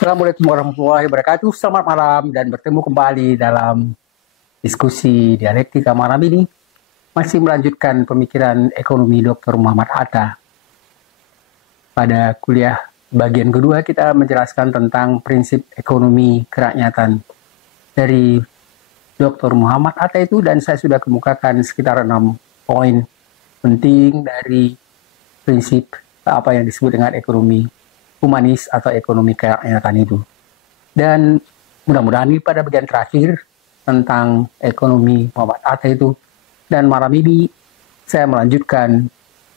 Assalamualaikum warahmatullahi wabarakatuh. Selamat malam dan bertemu kembali dalam diskusi dialektika malam ini. Masih melanjutkan pemikiran ekonomi Dr. Muhammad Hatta. Pada kuliah bagian kedua kita menjelaskan tentang prinsip ekonomi kerakyatan dari Dr. Muhammad Hatta itu, dan saya sudah kemukakan sekitar 6 poin penting dari prinsip apa yang disebut dengan ekonomi humanis atau ekonomi kerakyatan itu. Dan mudah-mudahan ini pada bagian terakhir tentang ekonomi Muhammad Hatta itu. Dan malam ini saya melanjutkan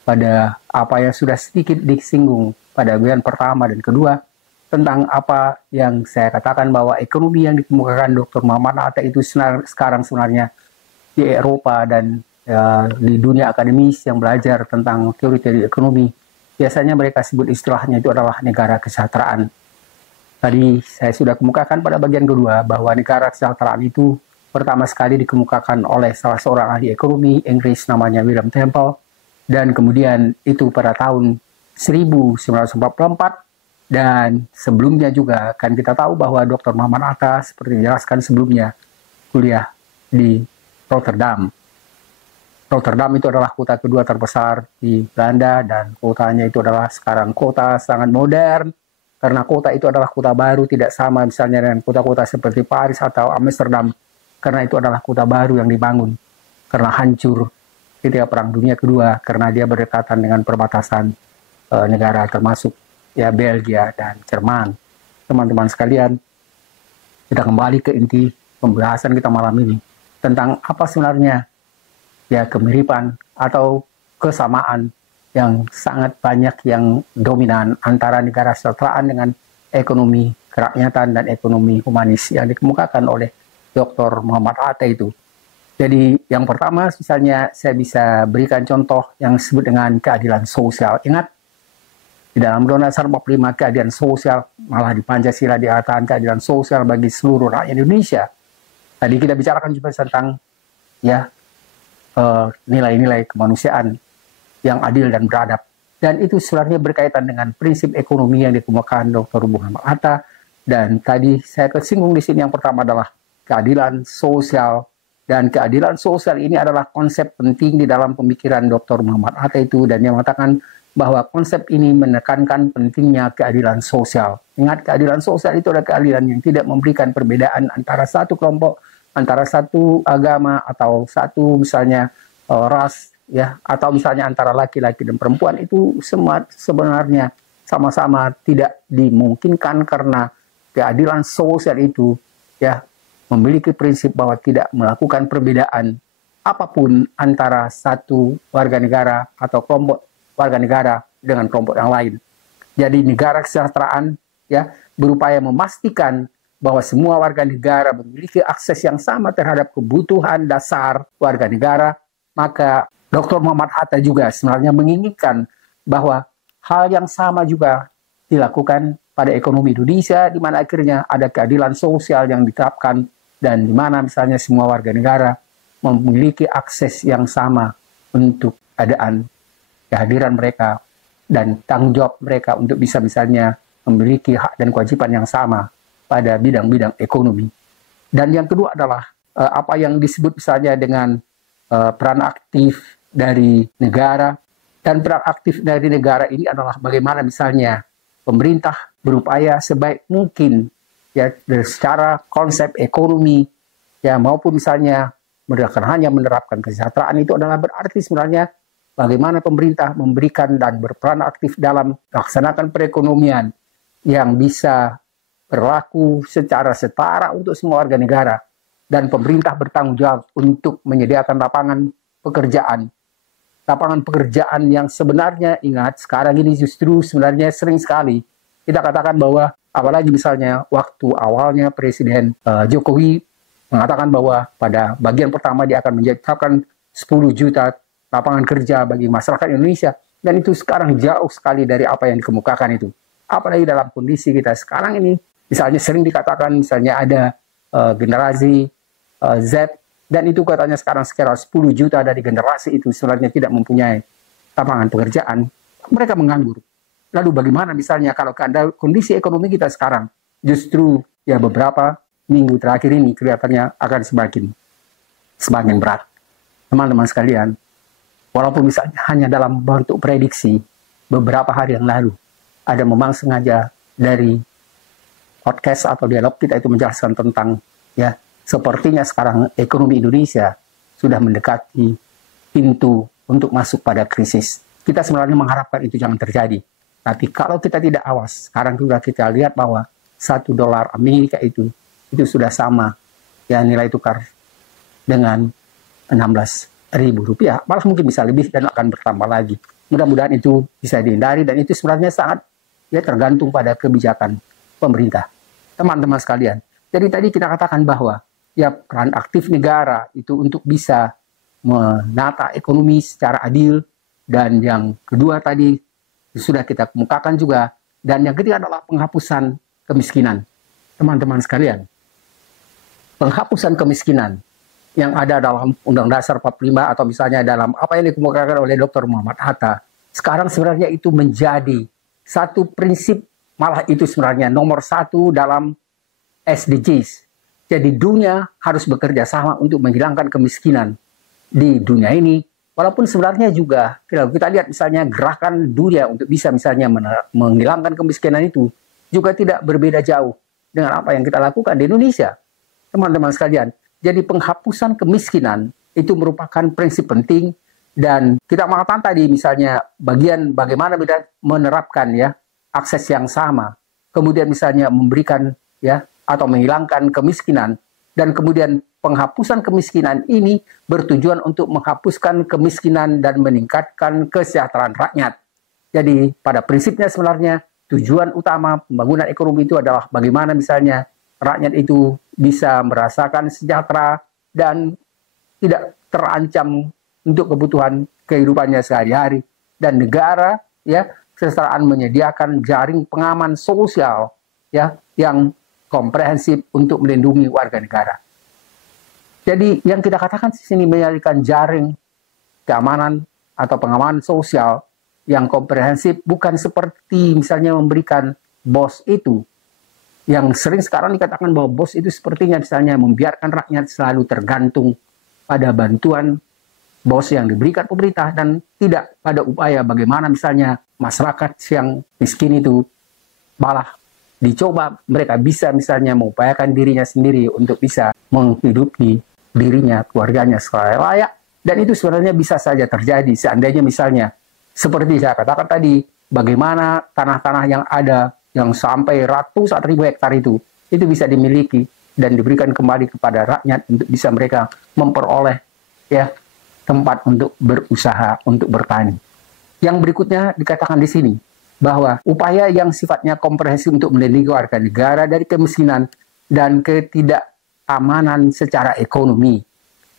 pada apa yang sudah sedikit disinggung pada bagian pertama dan kedua, tentang apa yang saya katakan bahwa ekonomi yang dikemukakan Dr. Muhammad Hatta itu sekarang sebenarnya di Eropa dan di dunia akademis yang belajar tentang teori-teori ekonomi, biasanya mereka sebut istilahnya itu adalah negara kesejahteraan. Tadi saya sudah kemukakan pada bagian kedua bahwa negara kesejahteraan itu pertama sekali dikemukakan oleh salah seorang ahli ekonomi Inggris namanya William Temple, dan kemudian itu pada tahun 1944, dan sebelumnya juga kan kita tahu bahwa Dr. Muhammad Hatta seperti dijelaskan sebelumnya kuliah di Rotterdam. Rotterdam itu adalah kota kedua terbesar di Belanda, dan kotanya itu adalah sekarang kota sangat modern, karena kota itu adalah kota baru, tidak sama misalnya dengan kota-kota seperti Paris atau Amsterdam, karena itu adalah kota baru yang dibangun karena hancur ketika Perang Dunia Kedua, karena dia berdekatan dengan perbatasan negara termasuk ya Belgia dan Jerman. Teman-teman sekalian, kita kembali ke inti pembahasan kita malam ini tentang apa sebenarnya ya kemiripan atau kesamaan yang sangat banyak yang dominan antara negara kesejahteraan dengan ekonomi kerakyatan dan ekonomi humanis yang dikemukakan oleh Dr. Muhammad Hatta itu. Jadi yang pertama misalnya saya bisa berikan contoh yang disebut dengan keadilan sosial. Ingat, di dalam Undang-Undang Dasar 45 keadilan sosial, malah di Pancasila dikatakan keadilan sosial bagi seluruh rakyat Indonesia. Tadi kita bicarakan juga tentang ya nilai-nilai kemanusiaan yang adil dan beradab. Dan itu sebenarnya berkaitan dengan prinsip ekonomi yang dikemukakan Dr. Muhammad Hatta. Dan tadi saya kesinggung di sini yang pertama adalah keadilan sosial. Dan keadilan sosial ini adalah konsep penting di dalam pemikiran Dr. Muhammad Hatta itu, dan dia mengatakan bahwa konsep ini menekankan pentingnya keadilan sosial. Ingat, keadilan sosial itu adalah keadilan yang tidak memberikan perbedaan antara satu kelompok, antara satu agama, atau satu misalnya ras, ya, atau misalnya antara laki-laki dan perempuan. Itu semua sebenarnya sama-sama tidak dimungkinkan, karena keadilan sosial itu ya memiliki prinsip bahwa tidak melakukan perbedaan apapun antara satu warga negara atau kelompok warga negara dengan kelompok yang lain. Jadi negara kesejahteraan ya berupaya memastikan bahwa semua warga negara memiliki akses yang sama terhadap kebutuhan dasar warga negara. Maka Dr. Muhammad Hatta juga sebenarnya menginginkan bahwa hal yang sama juga dilakukan pada ekonomi Indonesia, di mana akhirnya ada keadilan sosial yang diterapkan, dan di mana misalnya semua warga negara memiliki akses yang sama untuk keadaan kehadiran mereka dan tanggung jawab mereka untuk bisa misalnya memiliki hak dan kewajiban yang sama pada bidang-bidang ekonomi. Dan yang kedua adalah apa yang disebut misalnya dengan peran aktif dari negara. Dan peran aktif dari negara ini adalah bagaimana misalnya pemerintah berupaya sebaik mungkin ya secara konsep ekonomi ya, maupun misalnya hanya menerapkan kesejahteraan, itu adalah berarti sebenarnya bagaimana pemerintah memberikan dan berperan aktif dalam melaksanakan perekonomian yang bisa berlaku secara setara untuk semua warga negara, dan pemerintah bertanggung jawab untuk menyediakan lapangan pekerjaan yang sebenarnya, ingat sekarang ini justru sebenarnya sering sekali kita katakan bahwa apalagi misalnya waktu awalnya Presiden Jokowi mengatakan bahwa pada bagian pertama dia akan menciptakan 10 juta lapangan kerja bagi masyarakat Indonesia, dan itu sekarang jauh sekali dari apa yang dikemukakan itu. Apalagi dalam kondisi kita sekarang ini, misalnya sering dikatakan misalnya ada generasi Z, dan itu katanya sekarang sekitar 10 juta dari generasi itu sebenarnya tidak mempunyai lapangan pekerjaan, mereka menganggur. Lalu bagaimana misalnya kalau kondisi ekonomi kita sekarang, justru ya beberapa minggu terakhir ini kelihatannya akan semakin berat. Teman-teman sekalian, walaupun misalnya hanya dalam bentuk prediksi, beberapa hari yang lalu ada memang sengaja dari podcast atau dialog kita itu menjelaskan tentang ya sepertinya sekarang ekonomi Indonesia sudah mendekati pintu untuk masuk pada krisis. Kita sebenarnya mengharapkan itu jangan terjadi. Tapi kalau kita tidak awas, sekarang juga kita lihat bahwa $1 Amerika itu sudah sama ya nilai tukar dengan Rp16.000. Malah mungkin bisa lebih dan akan bertambah lagi. Mudah-mudahan itu bisa dihindari dan itu sebenarnya sangat ya tergantung pada kebijakan pemerintah. Teman-teman sekalian, jadi tadi kita katakan bahwa ya peran aktif negara itu untuk bisa menata ekonomi secara adil, dan yang kedua tadi sudah kita kemukakan juga, dan yang ketiga adalah penghapusan kemiskinan. Teman-teman sekalian, penghapusan kemiskinan yang ada dalam Undang Dasar 45 atau misalnya dalam apa yang dikemukakan oleh Dr. Muhammad Hatta, sekarang sebenarnya itu menjadi satu prinsip, malah itu sebenarnya nomor 1 dalam SDGs. Jadi dunia harus bekerja sama untuk menghilangkan kemiskinan di dunia ini. Walaupun sebenarnya juga kalau kita lihat misalnya gerakan dunia untuk bisa misalnya menghilangkan kemiskinan itu juga tidak berbeda jauh dengan apa yang kita lakukan di Indonesia. Teman-teman sekalian, jadi penghapusan kemiskinan itu merupakan prinsip penting, dan kita mengatakan tadi misalnya bagian bagaimana kita menerapkan ya akses yang sama, kemudian misalnya memberikan ya atau menghilangkan kemiskinan, dan kemudian penghapusan kemiskinan ini bertujuan untuk menghapuskan kemiskinan dan meningkatkan kesejahteraan rakyat. Jadi pada prinsipnya sebenarnya tujuan utama pembangunan ekonomi itu adalah bagaimana misalnya rakyat itu bisa merasakan sejahtera dan tidak terancam untuk kebutuhan kehidupannya sehari-hari. Dan negara ya kesetaraan menyediakan jaring pengaman sosial ya yang komprehensif untuk melindungi warga negara. Jadi yang kita katakan di sini menyediakan jaring keamanan atau pengamanan sosial yang komprehensif, bukan seperti misalnya memberikan bos itu, yang sering sekarang dikatakan bahwa bos itu sepertinya misalnya membiarkan rakyat selalu tergantung pada bantuan bos yang diberikan pemerintah dan tidak pada upaya bagaimana misalnya masyarakat yang miskin itu malah dicoba mereka bisa misalnya mengupayakan dirinya sendiri untuk bisa menghidupi dirinya, keluarganya secara layak. Dan itu sebenarnya bisa saja terjadi seandainya misalnya seperti saya katakan tadi, bagaimana tanah-tanah yang ada yang sampai ratusan ribu hektar itu bisa dimiliki dan diberikan kembali kepada rakyat untuk bisa mereka memperoleh ya tempat untuk berusaha, untuk bertani. Yang berikutnya dikatakan di sini bahwa upaya yang sifatnya komprehensif untuk melindungi warga negara dari kemiskinan dan ketidakamanan secara ekonomi.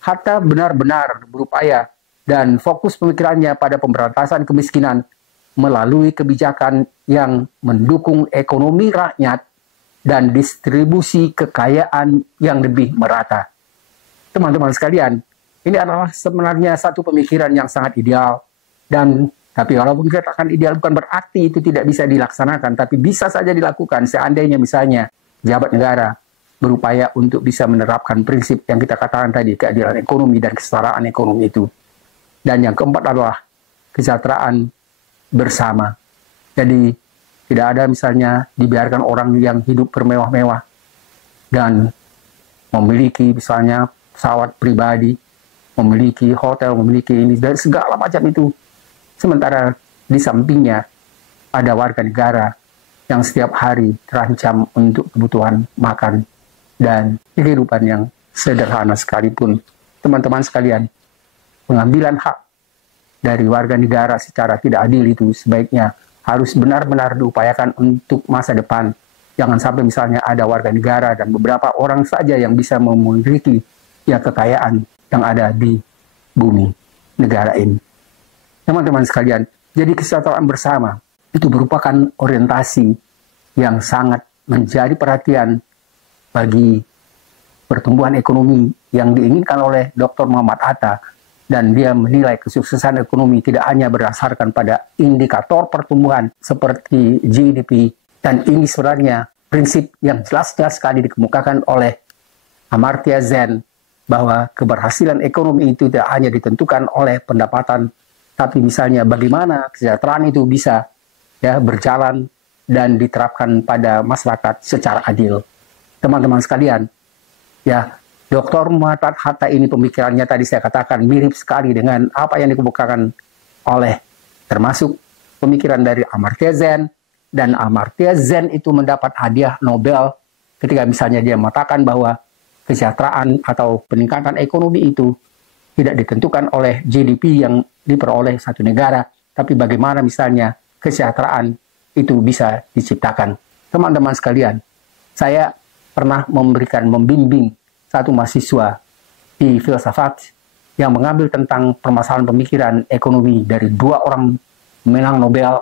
Hatta benar-benar berupaya dan fokus pemikirannya pada pemberantasan kemiskinan melalui kebijakan yang mendukung ekonomi rakyat dan distribusi kekayaan yang lebih merata. Teman-teman sekalian, ini adalah sebenarnya satu pemikiran yang sangat ideal, dan tapi walaupun dikatakan ideal bukan berarti itu tidak bisa dilaksanakan, tapi bisa saja dilakukan seandainya misalnya jabat negara berupaya untuk bisa menerapkan prinsip yang kita katakan tadi, keadilan ekonomi dan kesetaraan ekonomi itu. Dan yang keempat adalah kesejahteraan bersama. Jadi tidak ada misalnya dibiarkan orang yang hidup bermewah-mewah dan memiliki misalnya pesawat pribadi, memiliki hotel, memiliki ini, dan segala macam itu. Sementara di sampingnya ada warga negara yang setiap hari terancam untuk kebutuhan makan dan kehidupan yang sederhana sekalipun. Teman-teman sekalian, pengambilan hak dari warga negara secara tidak adil itu sebaiknya harus benar-benar diupayakan untuk masa depan. Jangan sampai misalnya ada warga negara dan beberapa orang saja yang bisa memiliki ya kekayaan yang ada di bumi negara ini. Teman-teman sekalian, jadi kesejahteraan bersama itu merupakan orientasi yang sangat menjadi perhatian bagi pertumbuhan ekonomi yang diinginkan oleh Dr. Muhammad Hatta, dan dia menilai kesuksesan ekonomi tidak hanya berdasarkan pada indikator pertumbuhan seperti GDP, dan ini sebenarnya prinsip yang jelas-jelas sekali dikemukakan oleh Amartya Sen, bahwa keberhasilan ekonomi itu tidak hanya ditentukan oleh pendapatan, tapi misalnya bagaimana kesejahteraan itu bisa ya berjalan dan diterapkan pada masyarakat secara adil. Teman-teman sekalian, ya Dr. Muhammad Hatta ini pemikirannya tadi saya katakan mirip sekali dengan apa yang dikemukakan oleh termasuk pemikiran dari Amartya Sen, dan Amartya Sen itu mendapat hadiah Nobel ketika misalnya dia mengatakan bahwa kesejahteraan atau peningkatan ekonomi itu tidak ditentukan oleh GDP yang diperoleh satu negara, tapi bagaimana misalnya kesejahteraan itu bisa diciptakan. Teman-teman sekalian, saya pernah membimbing satu mahasiswa di filsafat yang mengambil tentang permasalahan pemikiran ekonomi dari dua orang pemenang Nobel.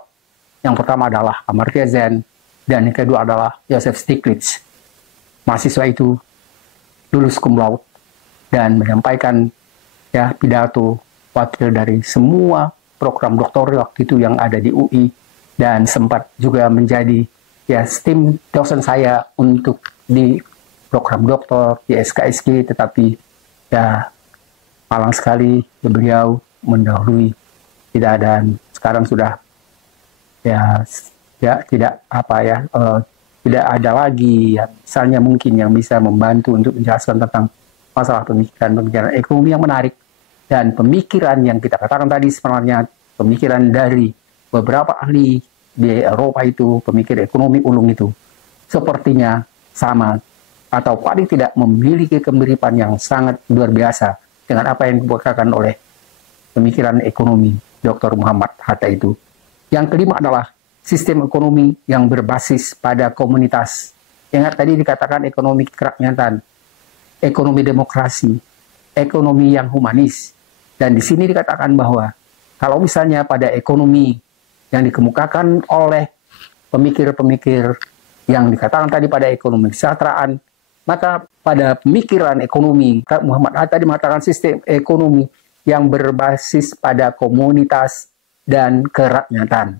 Yang pertama adalah Amartya Sen dan yang kedua adalah Joseph Stiglitz. Mahasiswa itu lulus cum laude dan menyampaikan ya pidato wakil dari semua program doktoral waktu itu yang ada di UI, dan sempat juga menjadi ya tim dosen saya untuk di program doktor di SKSG, tetapi ya malang sekali beliau mendahului tidak, dan sekarang sudah ya tidak tidak ada lagi yang misalnya mungkin yang bisa membantu untuk menjelaskan tentang masalah pemikiran ekonomi yang menarik, dan pemikiran yang kita katakan tadi sebenarnya pemikiran dari beberapa ahli di Eropa itu, pemikir ekonomi ulung itu sepertinya sama atau paling tidak memiliki kemiripan yang sangat luar biasa dengan apa yang dikemukakan oleh pemikiran ekonomi Dr. Muhammad Hatta itu. Yang kelima adalah sistem ekonomi yang berbasis pada komunitas. Ingat tadi dikatakan ekonomi kerakyatan, ekonomi demokrasi, ekonomi yang humanis. Dan di sini dikatakan bahwa kalau misalnya pada ekonomi yang dikemukakan oleh pemikir-pemikir yang dikatakan tadi pada ekonomi kesejahteraan, maka pada pemikiran ekonomi, Muhammad Hatta mengatakan sistem ekonomi yang berbasis pada komunitas dan kerakyatan.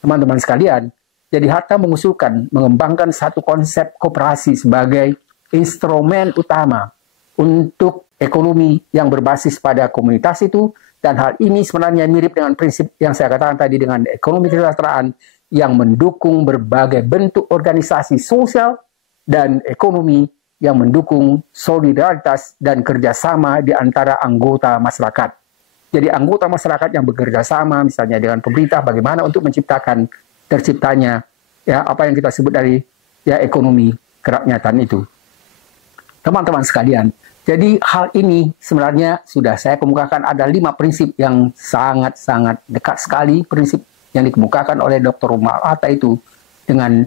Teman-teman sekalian, jadi Hatta mengusulkan mengembangkan satu konsep koperasi sebagai instrumen utama untuk ekonomi yang berbasis pada komunitas itu, dan hal ini sebenarnya mirip dengan prinsip yang saya katakan tadi dengan ekonomi kesejahteraan yang mendukung berbagai bentuk organisasi sosial dan ekonomi yang mendukung solidaritas dan kerjasama di antara anggota masyarakat. Jadi anggota masyarakat yang bekerja sama misalnya dengan pemerintah bagaimana untuk menciptakan terciptanya ya apa yang kita sebut dari ya ekonomi kerakyatan itu. Teman-teman sekalian, jadi hal ini sebenarnya sudah saya kemukakan ada 5 prinsip yang sangat-sangat dekat sekali prinsip yang dikemukakan oleh Dr. Muhammad Hatta itu dengan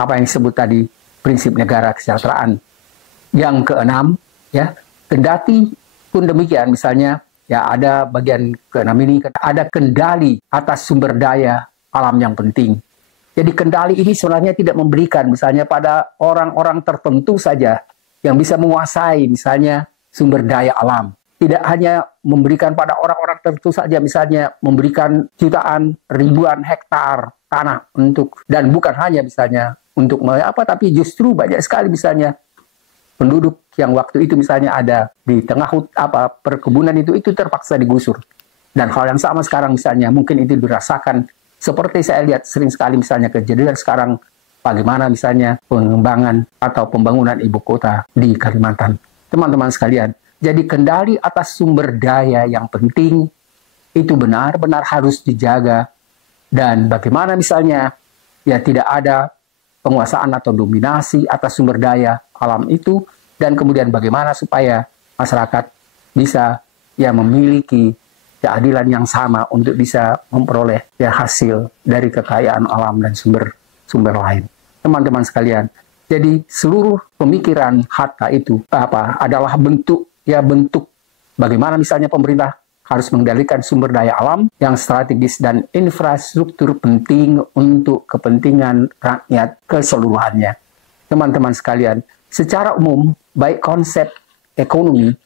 apa yang disebut tadi prinsip negara kesejahteraan. Yang keenam ya, kendati pun demikian misalnya ya ada bagian ke-6 ini, ada kendali atas sumber daya alam yang penting. Jadi kendali ini sebenarnya tidak memberikan misalnya pada orang-orang tertentu saja yang bisa menguasai misalnya sumber daya alam. Tidak hanya memberikan pada orang-orang tertentu saja misalnya memberikan jutaan, ribuan hektar tanah untuk, dan bukan hanya misalnya untuk tapi justru banyak sekali misalnya penduduk yang waktu itu misalnya ada di tengah perkebunan itu terpaksa digusur. Dan hal yang sama sekarang misalnya mungkin itu dirasakan seperti saya lihat sering sekali misalnya kejadian sekarang bagaimana misalnya pengembangan atau pembangunan ibu kota di Kalimantan. Teman-teman sekalian, jadi kendali atas sumber daya yang penting itu benar-benar harus dijaga, dan bagaimana misalnya ya tidak ada penguasaan atau dominasi atas sumber daya alam itu, dan kemudian bagaimana supaya masyarakat bisa ya memiliki keadilan yang sama untuk bisa memperoleh ya hasil dari kekayaan alam dan sumber lain. Teman-teman sekalian, jadi seluruh pemikiran Hatta itu adalah bentuk bagaimana misalnya pemerintah harus mengendalikan sumber daya alam yang strategis dan infrastruktur penting untuk kepentingan rakyat keseluruhannya. Teman-teman sekalian, secara umum, baik konsep ekonomi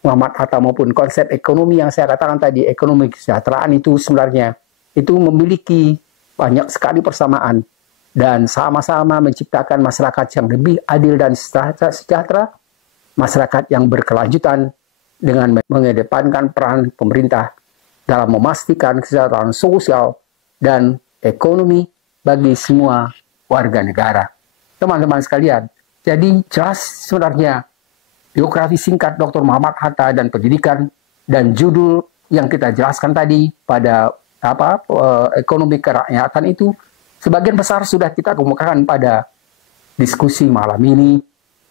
Muhammad Hatta maupun konsep ekonomi yang saya katakan tadi, ekonomi kesejahteraan itu sebenarnya itu memiliki banyak sekali persamaan. dan sama-sama menciptakan masyarakat yang lebih adil dan sejahtera, masyarakat yang berkelanjutan dengan mengedepankan peran pemerintah dalam memastikan kesejahteraan sosial dan ekonomi bagi semua warga negara. Teman-teman sekalian, jadi jelas sebenarnya biografi singkat Dr. Muhammad Hatta dan pendidikan dan judul yang kita jelaskan tadi pada ekonomi kerakyatan itu sebagian besar sudah kita kemukakan pada diskusi malam ini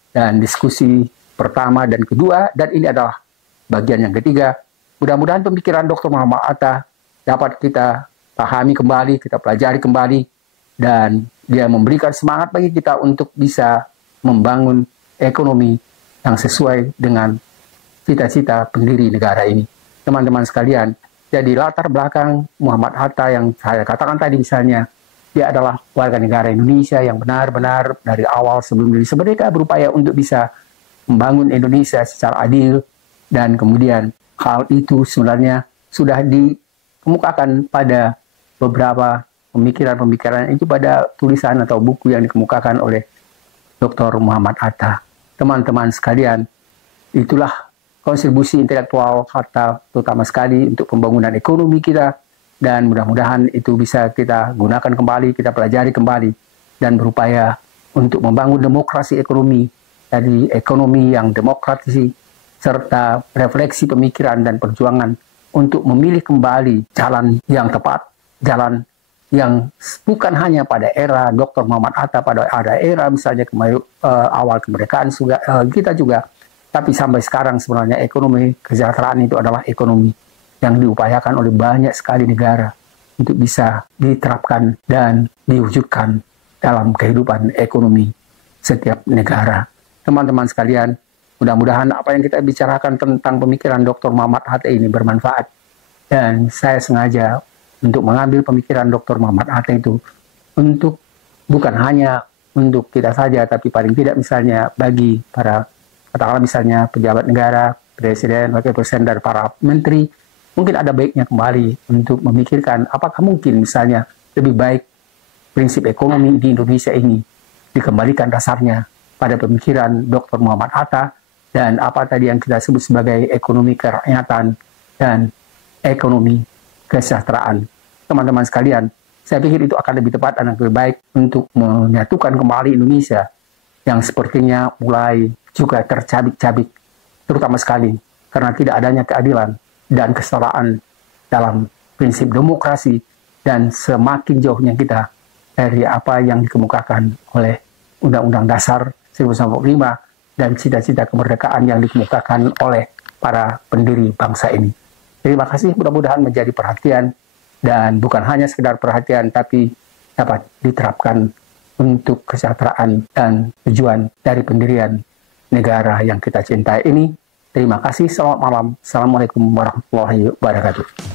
dan diskusi pertama dan kedua, dan ini adalah bagian yang ketiga. Mudah-mudahan pemikiran Dr. Muhammad Hatta dapat kita pahami kembali, kita pelajari kembali, dan dia memberikan semangat bagi kita untuk bisa membangun ekonomi yang sesuai dengan cita-cita pendiri negara ini. Teman-teman sekalian, jadi latar belakang Muhammad Hatta yang saya katakan tadi misalnya, dia adalah warga negara Indonesia yang benar-benar dari awal sebelum diri merdeka berupaya untuk bisa membangun Indonesia secara adil, dan kemudian hal itu sebenarnya sudah dikemukakan pada beberapa pemikiran-pemikiran itu pada tulisan atau buku yang dikemukakan oleh Dr. Muhammad Hatta. Teman-teman sekalian, itulah kontribusi intelektual Hatta terutama sekali untuk pembangunan ekonomi kita, dan mudah-mudahan itu bisa kita gunakan kembali, kita pelajari kembali, dan berupaya untuk membangun demokrasi ekonomi, dari ekonomi yang demokratis, serta refleksi pemikiran dan perjuangan untuk memilih kembali jalan yang tepat, jalan yang bukan hanya pada era Dr. Muhammad Hatta, pada era misalnya awal kemerdekaan kita juga, tapi sampai sekarang sebenarnya ekonomi kesejahteraan itu adalah ekonomi yang diupayakan oleh banyak sekali negara untuk bisa diterapkan dan diwujudkan dalam kehidupan ekonomi setiap negara. Teman-teman sekalian, mudah-mudahan apa yang kita bicarakan tentang pemikiran Dr. Muhammad Hatta ini bermanfaat, dan saya sengaja untuk mengambil pemikiran Dr. Muhammad Hatta itu untuk bukan hanya untuk kita saja, tapi paling tidak misalnya bagi para, katakanlah misalnya pejabat negara, presiden, wakil presiden, dan para menteri, mungkin ada baiknya kembali untuk memikirkan apakah mungkin misalnya lebih baik prinsip ekonomi di Indonesia ini dikembalikan dasarnya pada pemikiran Dr. Muhammad Hatta, dan apa tadi yang kita sebut sebagai ekonomi kerakyatan dan ekonomi kesejahteraan. Teman-teman sekalian, saya pikir itu akan lebih tepat dan lebih baik untuk menyatukan kembali Indonesia yang sepertinya mulai juga tercabik-cabik, terutama sekali karena tidak adanya keadilan dan kesetaraan dalam prinsip demokrasi, dan semakin jauhnya kita dari apa yang dikemukakan oleh Undang-Undang Dasar 1945 dan cita-cita kemerdekaan yang dikemukakan oleh para pendiri bangsa ini. Terima kasih, mudah-mudahan menjadi perhatian, dan bukan hanya sekedar perhatian, tapi dapat diterapkan untuk kesejahteraan dan tujuan dari pendirian negara yang kita cintai ini. Terima kasih, selamat malam. Assalamualaikum warahmatullahi wabarakatuh.